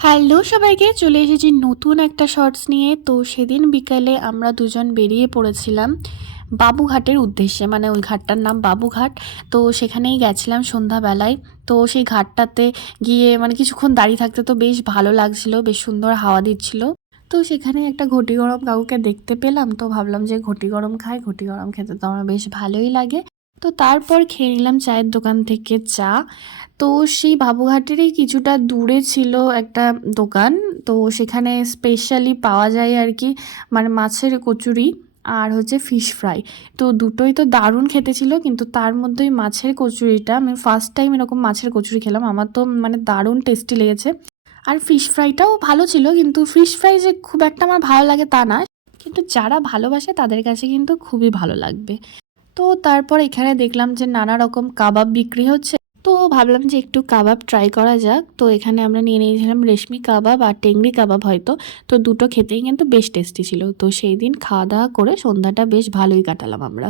Hello সবাইকে, চলে এসেছি নতুন একটা শর্টস নিয়ে। তো সেদিন বিকালে আমরা দুজন বেরিয়ে পড়েছিলাম বাবুঘাটের উদ্দেশ্যে, মানে ওই ঘাটটার নাম বাবুঘাট। তো সেখানেই গেছিলাম সন্ধ্যাবেলায়। তো সেই ঘাটটাতে গিয়ে মানে কিছুক্ষণ দাঁড়িয়ে থাকতে তো বেশ ভালো লাগছিল, বেশ সুন্দর হাওয়া দিচ্ছিল। তো সেখানে একটা ঘটি গরম কাকুকে দেখতে পেলাম, তো ভাবলাম যে ঘটি গরম খাই, ঘটি গরম খেতে তো আমার বেশ ভালোই লাগে। তো তারপর খেয়ে নিলাম চায়ের দোকান থেকে চা। তো সেই বাবুঘাটেরই কিছুটা দূরে ছিল একটা দোকান। তো সেখানে স্পেশালি পাওয়া যায় আর কি, মানে মাছের কচুরি আর হচ্ছে ফিশ ফ্রাই। তো দুটোই তো দারুণ খেতে ছিল, কিন্তু তার মধ্যেই মাছের কচুরিটা আমি ফার্স্ট টাইম এরকম মাছের কচুরি খেলাম, আমার তো মানে দারুণ টেস্টি লেগেছে। আর ফিশ ফ্রাইটাও ভালো ছিল, কিন্তু ফিশ ফ্রাই যে খুব একটা আমার ভালো লাগে তা না, কিন্তু যারা ভালোবাসে তাদের কাছে কিন্তু খুবই ভালো লাগবে। তো তারপর এখানে দেখলাম যে নানা রকম কাবাব বিক্রি হচ্ছে। তো ভাবলাম যে একটু কাবাব ট্রাই করা যাক। তো এখানে আমরা নিয়ে নিয়েছিলাম রেশমি কাবাব আর টেংরি কাবাব হয়তো। তো দুটো খেতেই কিন্তু বেশ টেস্টি ছিল। তো সেই দিন খাওয়া দাওয়া করে সন্ধ্যাটা বেশ ভালোই কাটালাম আমরা।